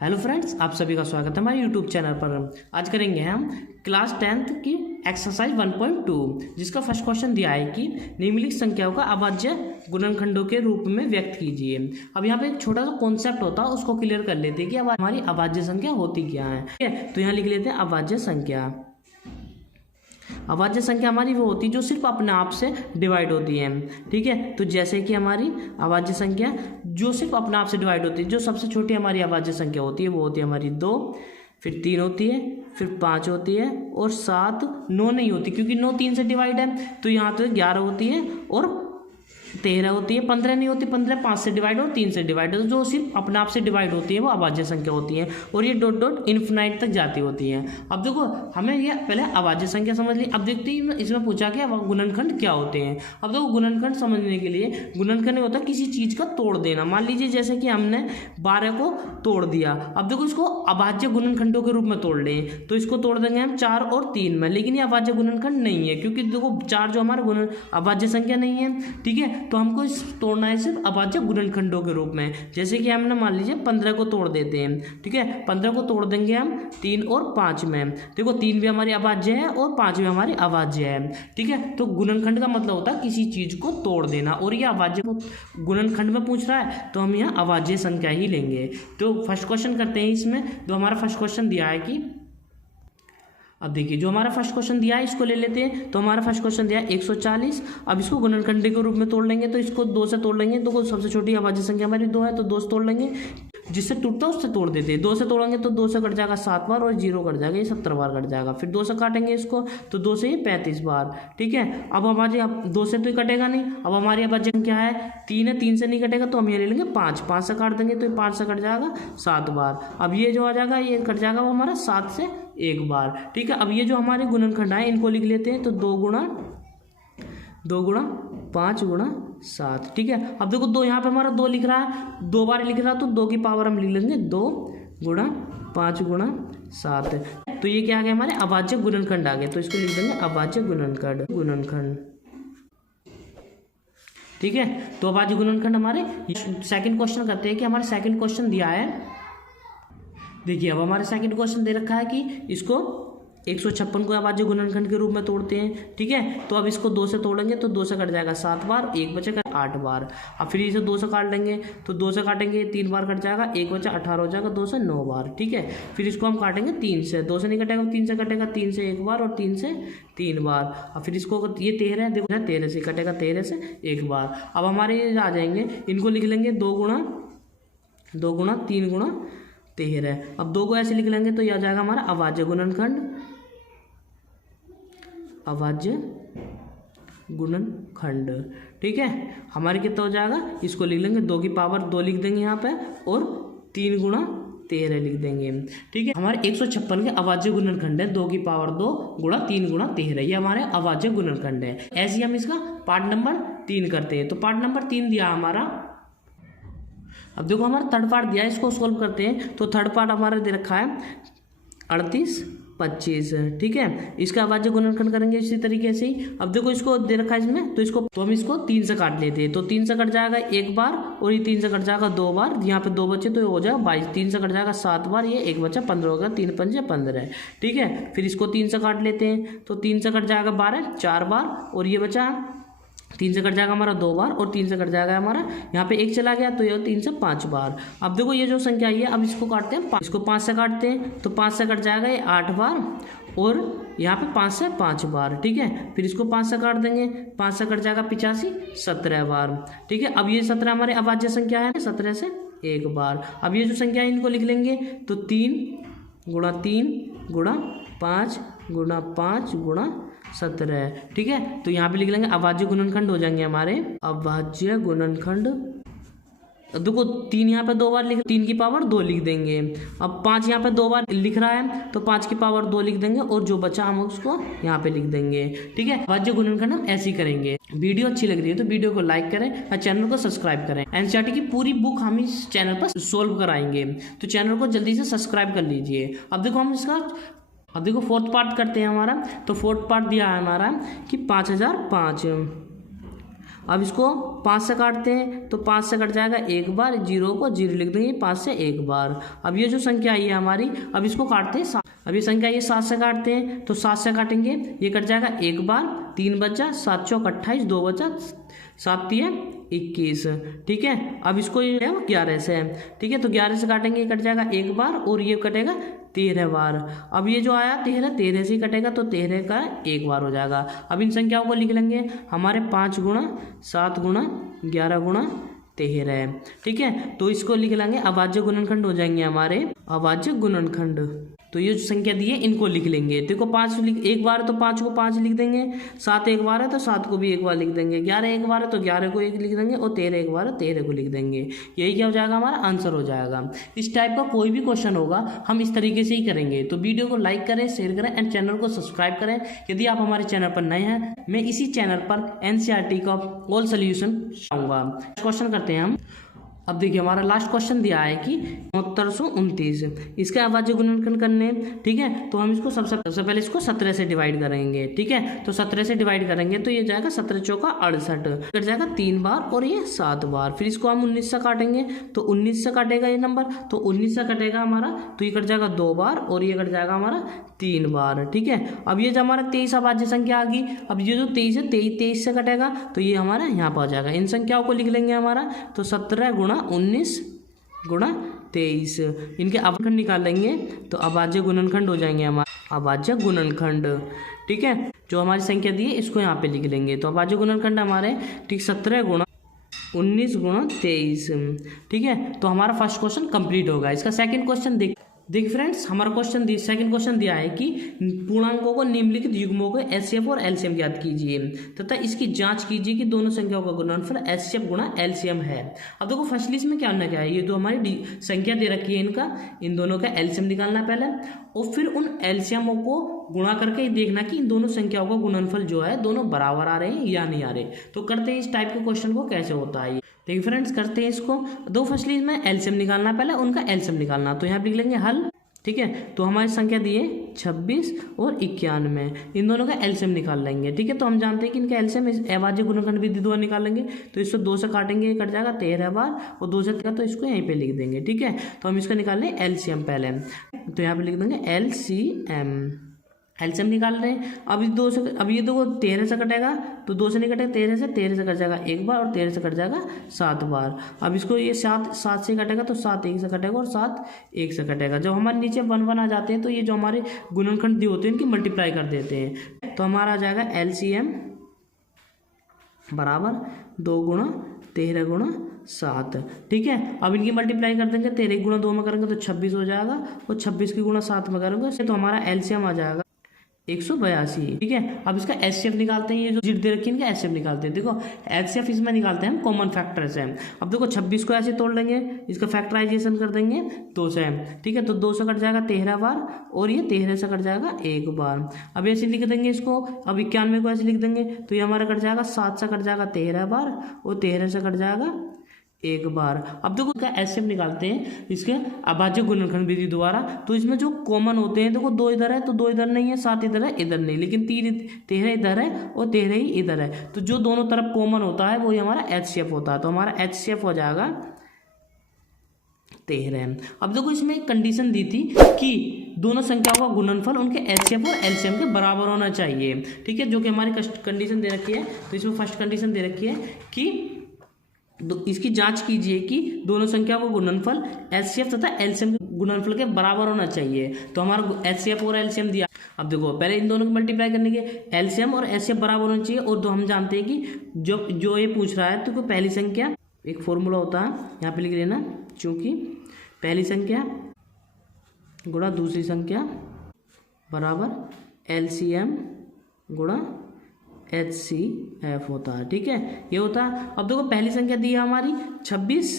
Hello friends, आप सभी का स्वागत है हमारे यूट्यूब चैनल पर। आज करेंगे हम क्लास 10th की एक्सरसाइज 1.2, जिसका फर्स्ट क्वेश्चन दिया है कि निम्नलिखित संख्याओं का अभाज्य गुणनखंडों के रूप में व्यक्त कीजिए। अब यहाँ पे एक छोटा सा कॉन्सेप्ट होता है, उसको क्लियर कर लेते हैं कि अब हमारी अभाज्य संख्या होती क्या है। ठीक है, तो यहाँ लिख लेते हैं अभाज्य संख्या। अभाज्य संख्या हमारी वो होती है जो सिर्फ अपने आप से डिवाइड होती है। ठीक है, तो जैसे कि हमारी अभाज्य संख्या जो सिर्फ अपने आप से डिवाइड होती है, जो सबसे छोटी हमारी अभाज्य संख्या होती है वो होती है हमारी 2, फिर 3 होती है, फिर 5 होती है और 7, 9 नहीं होती क्योंकि 9 3 से डिवाइड है, तो यहाँ तो 11 होती है और 13 होती है। 15 नहीं होती, 15 5 से डिवाइड और 3 से डिवाइड, तो जो सिर्फ अपने आप से डिवाइड होती है वो अभाज्य संख्या होती है और ये डॉट डॉट इन्फिनाइट तक जाती होती है। अब देखो, हमें ये पहले अभाज्य संख्या समझ ली। अब देखते हैं इसमें पूछा कि गुणनखंड क्या होते हैं। अब देखो, गुणनखंड समझने के लिए गुणनखंड होता है किसी चीज़ का तोड़ देना। मान लीजिए जैसे कि हमने 12 को तोड़ दिया। अब देखो, इसको अभाज्य गुणनखंडों के रूप में तोड़ लें तो इसको तोड़ देंगे हम 4 और 3 में, लेकिन ये अभाज्य गुणनखंड नहीं है क्योंकि देखो 4 जो हमारा अभाज्य संख्या नहीं है। ठीक है, तो हमको इस तोड़ना है सिर्फ अभाज्य गुणनखंडों के रूप में। जैसे कि हमने मान लीजिए 15 को तोड़ देते हैं। ठीक है, 15 को तोड़ देंगे हम 3 और 5 में। देखो 3 भी हमारी अभाज्य है और 5 भी हमारी अभाज्य है। ठीक है, तो गुणनखंड का मतलब होता है किसी चीज को तोड़ देना, और ये अभाज्य गुणनखंड में पूछ रहा है तो हम यहाँ अभाज्य संख्या ही लेंगे। तो फर्स्ट क्वेश्चन करते हैं इसमें। तो हमारा फर्स्ट क्वेश्चन दिया है कि, अब देखिए जो हमारा फर्स्ट क्वेश्चन दिया है इसको ले लेते हैं। तो हमारा फर्स्ट क्वेश्चन दिया है 140। अब इसको गुणनखंड के रूप में तोड़ लेंगे, तो इसको 2 से तोड़ लेंगे। तो सबसे छोटी अभाज्य संख्या हमारी 2 है, तो 2 से तोड़ लेंगे। जिससे टूटता है उससे तोड़ देते हैं। 2 से तोड़ेंगे तो 2 से कट जाएगा 7 बार और 0 कट जाएगा, ये 70 बार कट जाएगा। फिर 2 से काटेंगे इसको तो 2 से ये 35 बार। ठीक है, अब हमारे 2 से तो कटेगा नहीं। अब हमारी अभाज्य संख्या है 3 है, 3 से नहीं कटेगा तो हम ये ले लेंगे 5। 5 से काट देंगे तो 5 से कट जाएगा 7 बार। अब ये जो आ जाएगा ये कट जाएगा वो हमारा 7 से 1 बार। ठीक है, अब ये जो हमारे गुणनखंड है इनको लिख लेते हैं। तो 2 गुणा 5 गुणा 7। ठीक है, अब देखो 2 यहाँ पे हमारा 2 लिख रहा है, 2 बार लिख रहा है, तो 2 की पावर हम लिख लेंगे 2 गुणा 5 गुणा 7। तो ये क्या आ गया, हमारे अभाज्य गुणनखंड आ गए। तो इसको लिख देंगे अभाज्य गुणनखंड। ठीक है, तो अभाज्य गुणनखंड हमारे सेकंड क्वेश्चन करते हैं कि हमारे सेकंड क्वेश्चन दिया है। देखिए अब हमारे सेकंड क्वेश्चन दे रखा है कि इसको 156 को अभाज्य गुणनखंड के रूप में तोड़ते हैं। ठीक है, तो अब इसको 2 से तोड़ेंगे तो 2 से कट जाएगा 7 बार, 1 बचेगा 8 बार। अब फिर इसे 2 से काट लेंगे तो 2 से काटेंगे 3 बार कट जाएगा, 1 बचा 18 हो जाएगा, 2 से 9 बार। ठीक है, फिर इसको हम काटेंगे 3 से। 2 से नहीं कटेगा, 3 से कटेगा, 3 से 1 बार और 3 से 3 बार। अब फिर इसको ये 13 है, देखो 13 से कटेगा, 13 से 1 बार। अब हमारे आ जाएंगे, इनको लिख लेंगे 2 गुणा 3 गुणा 13। अब 2 को ऐसे लिख लेंगे तो यह आ जाएगा हमारा अभाज्य गुणनखंड। ठीक है, हमारे कितना हो जाएगा, इसको लिख लेंगे 2 की पावर 2 लिख देंगे यहाँ पे और 3 गुणा 13 लिख देंगे। ठीक है, हमारे 156 के अभाज्य गुणनखंड है 2 की पावर 2 गुणा 3 गुणा 13। ये हमारे अभाज्य गुणनखंड है। ऐसे ही हम इसका पार्ट नंबर 3 करते हैं। तो पार्ट नंबर 3 दिया हमारा। अब देखो हमारा थर्ड पार्ट दिया है, इसको सोल्व करते हैं। तो थर्ड पार्ट हमारा दे रखा है 38 25। ठीक है, इसका अभाज्य गुणनखंड करेंगे इसी तरीके से ही। अब देखो इसको दे रखा है इसमें, तो हम इसको 3 से काट लेते हैं। तो 3 से कट जाएगा 1 बार और ये 3 से कट जाएगा 2 बार। यहाँ पे 2 बचे तो ये हो जाएगा 22। 3 से कट जाएगा 7 बार, ये 1 बचा 15 होगा, 3 पंजे 15। ठीक है, फिर इसको 3 से काट लेते हैं। तो 3 से कट जाएगा 12 4 बार और ये बचा 3 से कट जाएगा हमारा 2 बार और 3 से कट जाएगा हमारा, यहाँ पे 1 चला गया तो ये 3 से 5 बार। अब देखो ये जो संख्या है, अब इसको काटते हैं, इसको 5 से काटते हैं। तो 5 से कट जाएगा ये 8 बार और यहाँ पे 5 से 5 बार। ठीक है, फिर इसको 5 से काट देंगे, 5 से कट जाएगा 85 17 बार। ठीक है, अब ये 17 हमारे अभाज्य संख्या है, 17 से 1 बार। अब ये जो संख्या है इनको लिख लेंगे। तो 3 गुणा 5 गुणा 5 गुणा 17। ठीक है, तो यहाँ पे लिख लेंगे अभाज्य गुणनखंड हो जाएंगे हमारे अभाज्य गुणनखंड। देखो 3 यहाँ पे 2 बार लिख, 3 की पावर 2 लिख देंगे। अब 5 यहाँ पे 2 बार लिख रहा है तो 5 की पावर 2 लिख देंगे और जो बचा हम उसको यहाँ पे लिख देंगे। ठीक है, अभाज्य गुणनखंड हम ऐसे ही करेंगे। वीडियो अच्छी लग रही है तो वीडियो को लाइक करें और चैनल को सब्सक्राइब करें। एनसीईआरटी की पूरी बुक हम इस चैनल पर सोल्व कराएंगे, तो चैनल को जल्दी से सब्सक्राइब कर लीजिए। अब देखो फोर्थ पार्ट करते हैं हमारा। तो फोर्थ पार्ट दिया है हमारा कि 5005। अब इसको 5 से काटते हैं तो 5 से कट जाएगा एक बार, 0 को 0 लिख देंगे, 5 से एक बार। अब ये जो संख्या आई है हमारी, अब इसको काटते हैं 7। अब ये संख्या ये 7 से काटते हैं तो 7 से काटेंगे, ये कट जाएगा एक बार, 3 बचा, 7 चौक 28, 2 बचा, 7 तिया 21। ठीक है, अब इसको ये है 11 से, ठीक है, तो 11 से काटेंगे, ये कट जाएगा एक बार और ये कटेगा 13 बार। अब ये जो आया 13 से ही कटेगा तो 13 का एक बार हो जाएगा। अब इन संख्याओं को लिख लेंगे हमारे 5 गुणा 7 गुणा 11 गुणा 13। ठीक है, तो इसको लिख लेंगे अभाज्य गुणनखंड हो जाएंगे हमारे अभाज्य गुणनखंड। तो ये जो संख्या दी है इनको लिख लेंगे। देखो 5 एक बार है तो 5 को 5 लिख देंगे, 7 एक बार है तो 7 को भी एक बार लिख देंगे, 11 एक बार है तो 11 को एक लिख देंगे और 13 एक बार है 13 को लिख देंगे। यही क्या हो जाएगा, हमारा आंसर हो जाएगा। इस टाइप का कोई भी क्वेश्चन होगा हम इस तरीके से ही करेंगे। तो वीडियो को लाइक करें, शेयर करें एंड चैनल को सब्सक्राइब करें। यदि आप हमारे चैनल पर नए हैं, मैं इसी चैनल पर NCERT का ऑल सोल्यूशन आऊँगा। क्वेश्चन करते हैं हम। अब देखिए हमारा लास्ट क्वेश्चन दिया है कि 6929 इसका अभाज्य गुणनखंड करने। ठीक है, तो हम इसको सबसे पहले इसको 17 से डिवाइड करेंगे। ठीक है, तो 17 से डिवाइड करेंगे तो ये जाएगा 17 चौका 68, कट जाएगा 3 बार और ये 7 बार। फिर इसको हम 19 से काटेंगे तो 19 से कटेगा ये नंबर, तो 19 से कटेगा हमारा तो ये कट जाएगा 2 बार और ये कट जाएगा हमारा 3 बार। ठीक है, अब ये जो हमारा 23 अभाज्य संख्या आ गई। अब ये जो 23 है 23 से कटेगा तो ये हमारा यहाँ पर आ जाएगा। इन संख्याओं को लिख लेंगे हमारा, तो 17 गुणा 19 गुणा 23, इनके अवखंड निकाल लेंगे तो अभाज्य गुणनखंड हो जाएंगे हमारे अभाज्य गुणनखंड। ठीक है, जो हमारी संख्या दी है इसको यहाँ पे लिख लेंगे तो अभाज्य गुणनखंड हमारे ठीक 17 गुणा 19 गुणा 23। ठीक है, तो हमारा फर्स्ट क्वेश्चन कंप्लीट होगा। इसका सेकंड क्वेश्चन देखिए फ्रेंड्स, हमारा क्वेश्चन सेकंड क्वेश्चन दिया है कि पूर्णांकों को निम्नलिखित युग्मों को एचसीएफ और एलसीएम ज्ञात कीजिए तथा इसकी जांच कीजिए कि दोनों संख्याओं का गुणनफल एचसीएफ गुणा एलसीएम है। अब देखो फर्स्ट लिस्ट में क्या होना क्या है, ये जो हमारी संख्या दे रखी है इनका, इन दोनों का एलसीएम निकालना पहले और फिर उन एलसीएमओ को गुणा करके देखना कि इन दोनों संख्याओं का गुणनफल जो है दोनों बराबर आ रहे हैं या नहीं आ रहे। तो करते हैं इस टाइप के क्वेश्चन को कैसे होता है। देखिए फ्रेंड्स, करते हैं इसको। दो फर्स्ट लिस्ट में एलसीएम निकालना पहले, उनका एलसीएम निकालना। तो यहाँ लिख लेंगे हल। ठीक है, तो हमारी संख्या दी है 26 और 91, इन दोनों का एलसीएम निकाल लेंगे। ठीक है, तो हम जानते हैं कि इनका एलसीएम अभाज्य गुणनखंड विधि द्वारा निकालेंगे तो इसको 2 से काटेंगे, कट जाएगा 13 बार और 2 से तो इसको यहीं पे लिख देंगे। ठीक है, तो हम इसका निकाल लें एलसीएम पहले, तो यहाँ पे लिख देंगे एलसीएम निकाल रहे हैं। अब ये देखो 13 से कटेगा तो 2 से नहीं कटेगा, 13 से कट जाएगा एक बार और 13 से कट जाएगा 7 बार। अब इसको ये 7 से कटेगा तो 7 1 से कटेगा और 7 1 से कटेगा। जब हमारे नीचे 1 1 आ जाते हैं तो ये जो हमारे गुणनखंड दिए होते हैं इनकी मल्टीप्लाई कर देते हैं। तो हमारा आ जाएगा एलसीएम बराबर 2 गुणा 13 गुणा 7। ठीक है, अब इनकी मल्टीप्लाई कर देंगे, 13 गुणा 2 में करेंगे तो 26 हो जाएगा और 26 की गुणा 7 में करेंगे तो हमारा एलसीएम आ जाएगा 182। ठीक है, अब इसका एचसीएफ निकालते हैं। ये जो जीट दे रखी है इनका एचसीएफ निकालते हैं। देखो एचसीएफ इसमें निकालते हैं हम कॉमन फैक्टर से। अब देखो 26 को ऐसे तोड़ लेंगे, इसका फैक्टराइजेशन कर देंगे 2 से। ठीक है, तो 2 से कट जाएगा 13 बार और ये 13 से कट जाएगा एक बार। अब ऐसे लिख देंगे इसको। अब 91 को ऐसे लिख देंगे तो ये हमारा कट जाएगा 7 से कट जाएगा 13 बार और 13 से कट जाएगा एक बार। अब देखो क्या एचसीएफ निकालते हैं इसके अभाज्य गुणनखंड विधि द्वारा। तो इसमें जो कॉमन होते हैं, देखो 2 इधर है तो 2 इधर नहीं है, 7 इधर है इधर नहीं, लेकिन 13 इधर है और 13 ही इधर है। तो जो दोनों तरफ कॉमन होता है वही हमारा एचसीएफ होता है। तो हमारा एचसीएफ हो जाएगा 13। अब देखो इसमें एक कंडीशन दी थी कि दोनों संख्याओं का गुणनफल उनके एचसीएफ और एलसीएम के बराबर होना चाहिए। ठीक है, जो कि हमारी कंडीशन दे रखी है। तो इसमें फर्स्ट कंडीशन दे रखी है कि इसकी जांच कीजिए कि दोनों संख्याओं का गुणनफल एचसीएफ तथा एलसीएम के गुणनफल के बराबर होना चाहिए। तो हमारा एचसीएफ और एलसीएम दिया। अब देखो पहले इन दोनों को मल्टीप्लाई करने के एलसीएम और एचसीएफ बराबर होना चाहिए। और तो हम जानते हैं कि जो ये पूछ रहा है तो पहली संख्या, एक फॉर्मूला होता है यहाँ पे लिख लेना, चूंकि पहली संख्या गुणा दूसरी संख्या बराबर एलसीएम गुणा HCF होता है। ठीक है, ये होता है। अब देखो पहली संख्या दी है हमारी 26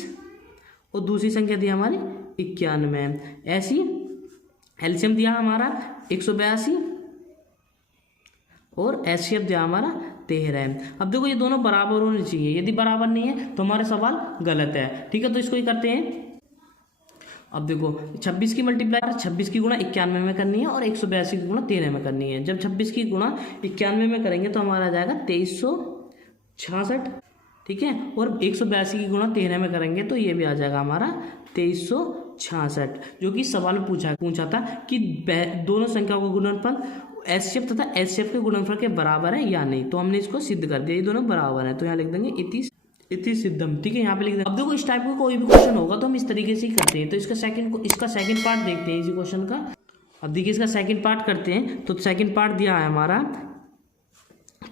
और दूसरी संख्या दी है हमारी 91। ऐसी एलसीएम दिया हमारा 182 और एचसीएफ दिया हमारा 13। अब देखो ये दोनों बराबर होने चाहिए, यदि बराबर नहीं है तो हमारा सवाल गलत है। ठीक है, तो इसको ही करते हैं। अब देखो 26 की मल्टीप्लाई 26 की गुणा 91 में करनी है और 182 की गुणा 13 में करनी है। जब 26 की गुणा 91 में करेंगे तो हमारा आ जाएगा 2366 ठीक है। और 182 की गुणा 13 में करेंगे तो ये भी आ जाएगा हमारा 2366, जो कि सवाल में पूछा था कि दोनों संख्याओं का गुणनफल एचसीएफ तथा एचसीएफ के गुणनफल के बराबर है या नहीं। तो हमने इसको सिद्ध कर दिया, ये दोनों बराबर है, तो यहाँ लिख देंगे इति सिद्धम। ठीक है, यहाँ पे लिख देंगे। अब देखो इस टाइप का कोई भी क्वेश्चन होगा तो हम इस तरीके से ही करते हैं। तो इसका सेकंड पार्ट देखते हैं इसी क्वेश्चन का। अब देखिए इसका सेकंड पार्ट करते हैं। तो सेकंड पार्ट दिया है हमारा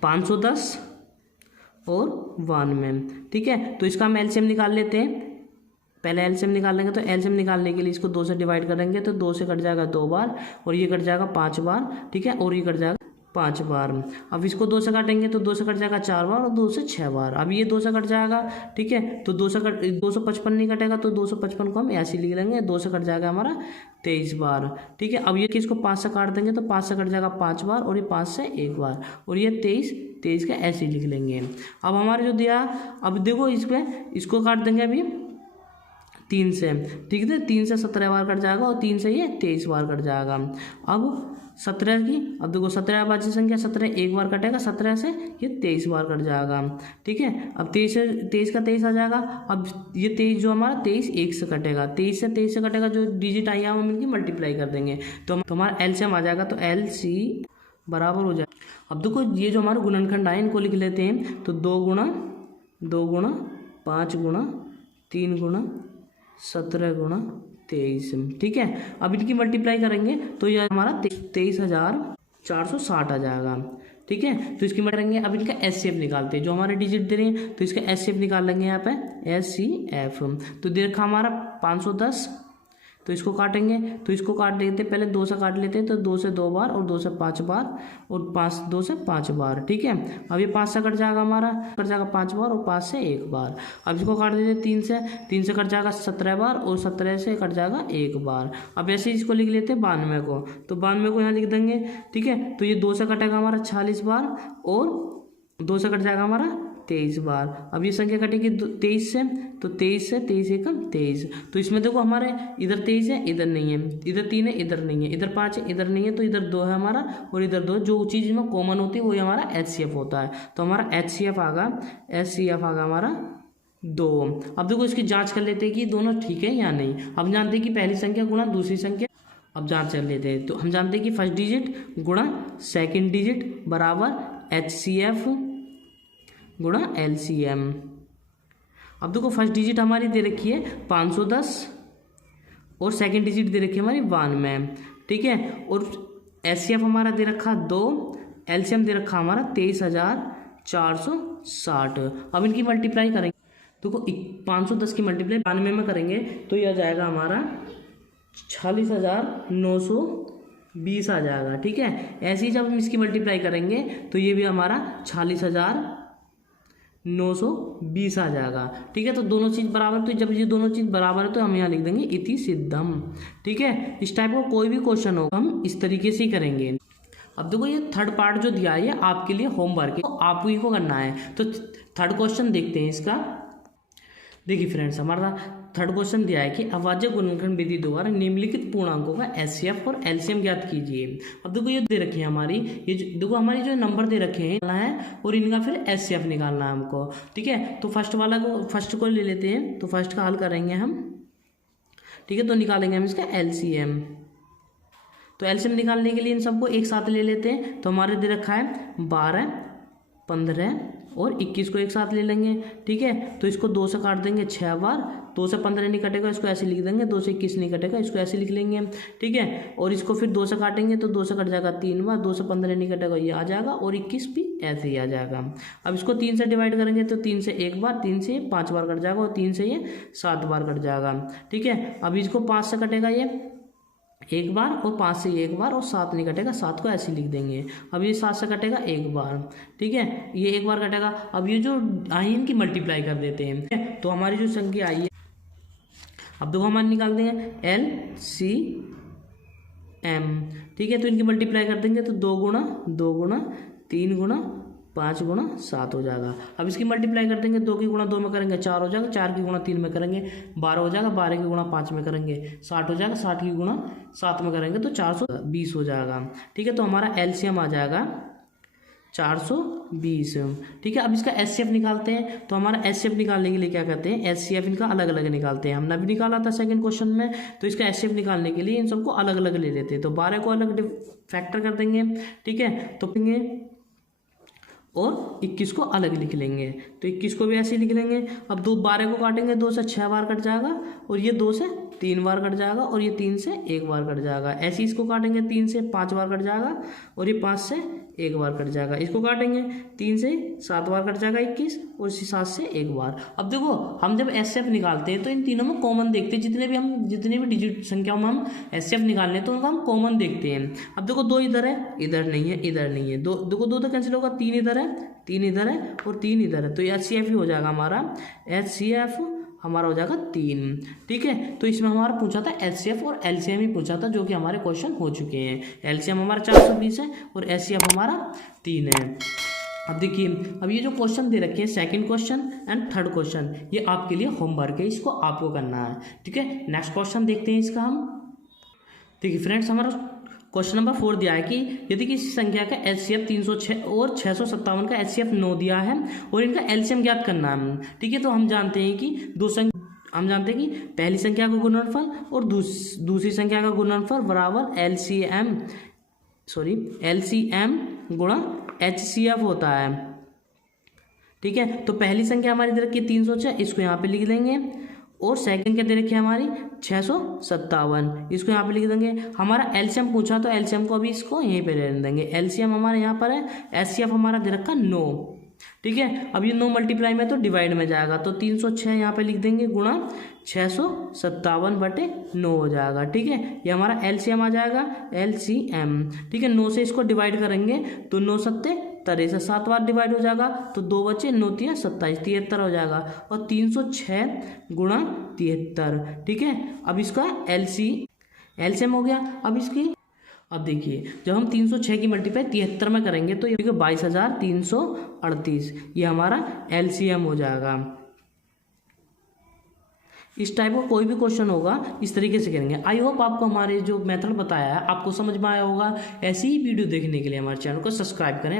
510 और 92। ठीक है, तो इसका हम एलसीएम निकाल लेते हैं। पहले एलसीएम निकाल लेंगे, तो एलसीएम निकालने के लिए इसको 2 से डिवाइड करेंगे तो 2 से कट जाएगा 2 बार, और ये कट जाएगा 5 बार। ठीक है, और ये कट जाएगा 5 बार। अब इसको 2 से काटेंगे तो 2 से कट जाएगा 4 बार और 2 से 6 बार। अब ये 2 से कट जाएगा। ठीक है, तो 255 नहीं कटेगा, तो 255 को हम ऐसे लिख लेंगे, 2 से कट जाएगा हमारा 23 बार। ठीक है, अब ये किसको 5 से काट देंगे तो 5 से कट जाएगा 5 बार, और ये 5 से 1 बार, और ये 23 का ऐसे लिख लेंगे। अब हमारे जो दिया, अब देखो इसको काट देंगे अभी 3 से। ठीक है, 3 से 17 बार कट जाएगा, और 3 से ये 23 बार कट जाएगा। अब 17 की, अब देखो 17 अभाज्य संख्या, 17 एक बार कटेगा, 17 से ये 23 बार कट जाएगा। ठीक है, अब 23 का 23 आ जाएगा। अब ये 23 जो हमारा 23 1 से कटेगा, 23 से कटेगा, जो डिजिट आई हम इनकी मल्टीप्लाई कर देंगे तो हमारा एलसीएम आ जाएगा। तो एलसी बराबर हो जाएगा। अब देखो ये जो हमारे गुणनखंड आए इनको लिख लेते हैं। तो 2 गुणा 5 गुणा 3 गुणा 17 गुणा 23। ठीक है, अब इनकी मल्टीप्लाई करेंगे तो यह हमारा 23,460 आ जाएगा। ठीक है, तो इसकी करेंगे। अब इनका एचसीएफ निकालते हैं, जो हमारे डिजिट दे रहे हैं तो इसका एचसीएफ निकाल लेंगे यहाँ पे एचसीएफ। तो दे रखा हमारा 510, तो इसको काटेंगे, तो इसको काट देते हैं, पहले 2 से काट लेते हैं, तो 2 से 2 बार और 2 से 5 बार और 2 से 5 बार। ठीक है, अब ये 5 से कट जाएगा हमारा, कट जाएगा 5 बार और 5 से 1 बार। अब इसको काट देते हैं 3 से कट जाएगा 17 बार और 17 से कट जाएगा 1 बार। अब ऐसे इसको लिख लेते हैं 92 को, तो 92 को यहाँ लिख देंगे। ठीक है, तो ये 2 से कटेगा हमारा 46 बार और 2 से कट जाएगा हमारा 23 बार। अब ये संख्या कटेगी 23 से, तो 23 से 23 एकम 23। तो इसमें देखो हमारे इधर 23 है, इधर नहीं है, इधर 3 है, इधर नहीं है, इधर 5 है, इधर नहीं है, तो इधर 2 है हमारा और इधर 2। जो चीज़ में कॉमन होती है वही हमारा एचसीएफ होता है। तो हमारा एचसीएफ आगा हमारा 2। अब देखो इसकी जाँच कर लेते हैं कि दोनों ठीक है या नहीं। अब जानते हैं कि पहली संख्या गुणा दूसरी संख्या। अब जाँच कर लेते हैं, तो हम जानते हैं कि फर्स्ट डिजिट गुणा सेकेंड डिजिट बराबर एचसीएफ गुणा एलसीएम। अब देखो फर्स्ट डिजिट हमारी दे रखी है 510 और सेकंड डिजिट दे रखी है हमारी 92। ठीक है, और एचसीएफ हमारा दे रखा 2, एलसीएम दे रखा हमारा 23,460। अब इनकी मल्टीप्लाई करेंगे, देखो 510 की मल्टीप्लाई 92 में करेंगे तो यह जाएगा हमारा 46,920 आ जाएगा। ठीक है, ऐसे ही जब हम इसकी मल्टीप्लाई करेंगे तो ये भी हमारा 46,920 आ जाएगा। ठीक है, तो दोनों चीज़ बराबर, तो जब ये दोनों चीज़ बराबर है तो हम यहाँ लिख देंगे इति सिद्धम। ठीक है, इस टाइप का कोई भी क्वेश्चन होगा हम इस तरीके से ही करेंगे। अब देखो ये थर्ड पार्ट जो दिया है आपके लिए होमवर्क है, तो आप ही को करना है। तो थर्ड क्वेश्चन देखते हैं इसका। देखिए फ्रेंड्स, हमारा थर्ड क्वेश्चन दिया है कि अभाज्य गुणनखंड विधि द्वारा निम्नलिखित पूर्णांकों का एचसीएफ और एलसीएम ज्ञात कीजिए। अब देखो ये दे रखी है हमारी, ये देखो हमारी जो नंबर दे रखे हैं और इनका फिर एचसीएफ निकालना है हमको। ठीक है, तो फर्स्ट को ले लेते हैं, तो फर्स्ट का हल करेंगे हम। ठीक है, तो निकालेंगे हम इसका एलसीएम। तो एलसीएम निकालने के लिए इन सबको एक साथ ले लेते हैं। तो हमारे दे रखा है 12, 15 और 21 को एक साथ ले लेंगे। ठीक है, तो इसको 2 से काट देंगे 6 बार, 2 से 15 नहीं कटेगा, इसको ऐसे लिख देंगे, 2 से 21 नहीं कटेगा, इसको ऐसे लिख लेंगे। ठीक है, और इसको फिर 2 से काटेंगे तो 2 से कट जाएगा 3 बार, 2 से 15 नहीं कटेगा, ये आ जाएगा, और 21 भी ऐसे ही आ जाएगा। अब इसको 3 से डिवाइड करेंगे तो 3 से 1 बार, 3 से 5 बार कट जाएगा, और 3 से ये 7 बार कट जाएगा। ठीक है, अब इसको 5 से कटेगा ये 1 बार, और 5 से 1 बार, और 7 नहीं कटेगा, 7 को ऐसे लिख देंगे। अब ये 7 से कटेगा 1 बार। ठीक है, ये 1 बार कटेगा। अब ये जो आई इनकी मल्टीप्लाई कर देते हैं, तो हमारी जो संख्या आई है, अब देखो हमारे निकाल देंगे LCM। ठीक है, तो इनकी मल्टीप्लाई कर देंगे तो 2 गुणा 3 गुणा 5 गुणा 7 हो जाएगा। अब इसकी मल्टीप्लाई कर देंगे, 2 की गुणा 2 में करेंगे 4 हो जाएगा, 4 की गुणा 3 में करेंगे 12 हो जाएगा, 12 की गुणा 5 में करेंगे 60 हो जाएगा, 60 की गुणा 7 में करेंगे तो 420 हो जाएगा। ठीक है, तो हमारा एलसीएम आ जाएगा 420। ठीक है, अब इसका HCF निकालते हैं। तो हमारा HCF निकालने के लिए क्या करते हैं, HCF इनका अलग अलग निकालते हैं। हमने भी निकाला था सेकंड क्वेश्चन में। तो इसका HCF निकालने के लिए इन सबको अलग अलग ले लेते हैं। तो 12 को अलग फैक्टर कर देंगे। ठीक है, तो और 21 को अलग लिख लेंगे। तो 21 को भी ऐसे ही लिख लेंगे। अब 12 को काटेंगे, 2 से 6 बार कट जाएगा, और ये 2 से 3 बार कट जाएगा, और ये 3 से 1 बार कट जाएगा। ऐसे इसको काटेंगे, 3 से 5 बार कट जाएगा, और ये 5 से 1 बार कट जाएगा। इसको काटेंगे, 3 से 7 बार कट जाएगा 21, और इसी 7 से 1 बार। अब देखो, हम जब HCF निकालते हैं तो इन तीनों में कॉमन देखते हैं। जितने भी डिजिट संख्याओं में हम HCF निकालते हैं तो उनका हम कॉमन देखते हैं। अब देखो, 2 इधर है, इधर नहीं है, इधर नहीं है। देखो 2 तो कैंसिल होगा, 3 इधर है, 3 इधर है, और 3 इधर है। तो ये HCF ही हो जाएगा हमारा। HCF हमारा हो जाएगा 3। ठीक है, तो इसमें हमारा पूछा था HCF और LCM ही पूछा था, जो कि हमारे क्वेश्चन हो चुके हैं। LCM हमारा 420 है और HCF हमारा 3 है। अब देखिए, अब ये जो क्वेश्चन दे रखे हैं, second question and third question, ये आपके लिए होमवर्क है, इसको आपको करना है। ठीक है, नेक्स्ट क्वेश्चन देखते हैं इसका हम। देखिए फ्रेंड्स, हमारा क्वेश्चन नंबर 4 दिया है कि यदि किसी संख्या का HCF 306 और 657 का HCF 9 दिया है और इनका LCM ज्ञात करना है। ठीक है, तो हम जानते हैं कि हम जानते हैं कि पहली संख्या का गुणनफल और दूसरी संख्या का गुणनफल बराबर LCM गुणा HCF होता है। ठीक है, तो पहली संख्या हमारी इधर की 306, इसको यहाँ पे लिख देंगे, और सेकंड क्या दे रखी है हमारी 657, इसको यहाँ पे लिख देंगे। हमारा LCM पूछा तो LCM को अभी इसको यहीं पे रहने देंगे। LCM हमारे यहाँ पर है, HCF हमारा दे रखा 9। ठीक है, अब ये 9 मल्टीप्लाई में तो डिवाइड में जाएगा, तो 306 यहाँ पे लिख देंगे गुणा 657/9 हो जाएगा। ठीक है, ये हमारा LCM आ जाएगा, LCM। ठीक है, 9 से इसको डिवाइड करेंगे तो 9 सत्ते 73 से 7 बार डिवाइड हो जाएगा, तो 2 बचे, 9 तिया 27, 73 हो जाएगा, और 306 गुणा 73। ठीक है, अब इसका LCM हो गया। अब देखिए, जब हम 306 की मल्टीप्लाई 73 में करेंगे तो ये 22,338, ये हमारा LCM हो जाएगा। इस टाइप का कोई भी क्वेश्चन होगा इस तरीके से करेंगे। आई होप आपको हमारे जो मेथड बताया है आपको समझ में आया होगा। ऐसी ही वीडियो देखने के लिए हमारे चैनल को सब्सक्राइब करें।